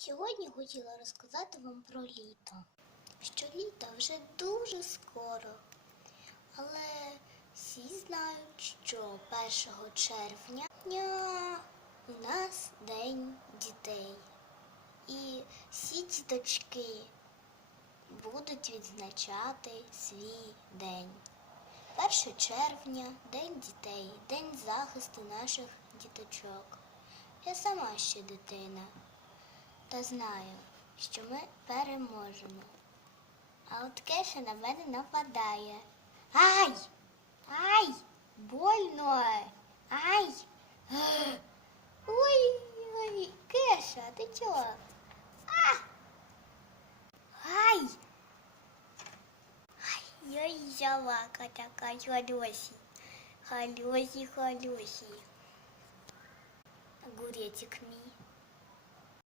Сьогодні хотіла розказати вам про літо. Що літо вже дуже скоро. Але всі знають, що 1 червня у нас День дітей. І всі діточки будуть відзначати свій день. 1 червня День дітей, День захисту наших діточок. Я сама ще дитина та знаю, що ми переможемо. А от Кеша на мене нападає. Ай! Ай! Больно! Ай! Ой, ой, Кеша, ти чого? А! Ай! Ай, я і собака така хороший. Хороший, хороший. Огуречек мій.